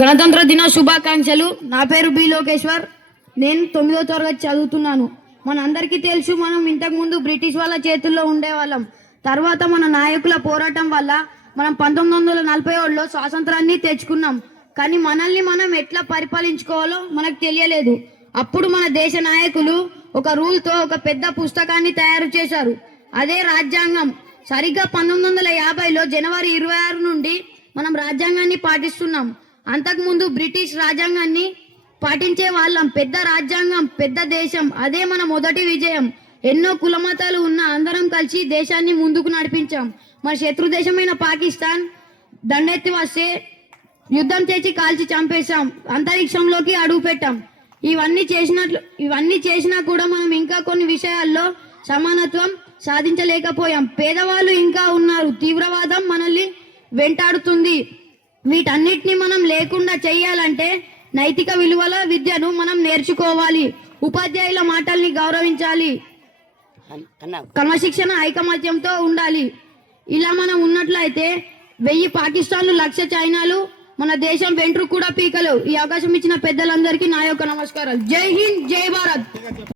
గణతంత్ర దిన శుభాకాంక్షలు. నా పేరు బి లోకేశ్వర్. నేను 9వ తరగతి చదువుతున్నాను. మనందరికీ తెలుసు, మనం ఇంతకుముందు బ్రిటిష్ వాళ్ళ చేతుల్లో ఉండేవాళ్ళం. తర్వాత మన నాయకుల పోరాటం వల్ల మనం 1947లో స్వాతంత్రాన్ని తెచ్చుకున్నాం. కానీ మనల్ని మనం ఎట్లా పరిపాలించుకోవాలో మనకు తెలియలేదు. అప్పుడు మన దేశ నాయకులు ఒక రూల్తో ఒక పెద్ద పుస్తకాన్ని తయారు చేశారు. అదే రాజ్యాంగం. సరిగ్గా 1950లో జనవరి 26 నుండి మనం రాజ్యాంగాన్ని పాటిస్తున్నాం. అంతకుముందు బ్రిటిష్ రాజ్యాంగాన్ని పాటించే వాళ్ళం. పెద్ద రాజ్యాంగం, పెద్ద దేశం, అదే మన మొదటి విజయం. ఎన్నో కులమతాలు ఉన్న అందరం కలిసి దేశాన్ని ముందుకు నడిపించాం. మన శత్రు దేశమైన పాకిస్తాన్ దండెత్తి వస్తే యుద్ధం చేసి కాల్చి చంపేశాం. అంతరిక్షంలోకి అడుగు పెట్టాం. ఇవన్నీ చేసినా కూడా మనం ఇంకా కొన్ని విషయాల్లో సమానత్వం సాధించలేకపోయాం. పేదవాళ్ళు ఇంకా ఉన్నారు. తీవ్రవాదం మనల్ని వెంటాడుతుంది. వీటన్నిటిని మనం లేకుండా చేయాలంటే నైతిక విలువల విద్యను మనం నేర్చుకోవాలి. ఉపాధ్యాయుల మాటల్ని గౌరవించాలి. క్రమశిక్షణ, ఐకమత్యంతో ఉండాలి. ఇలా మనం ఉన్నట్లయితే 1000 పాకిస్తాన్లు, 1,00,000 చైనాలు మన దేశం వెంట్రుకు కూడా పీకలేవు. ఈ అవకాశం ఇచ్చిన పెద్దలందరికీ నా యొక్క నమస్కారాలు. జై హింద్, జై భారత్.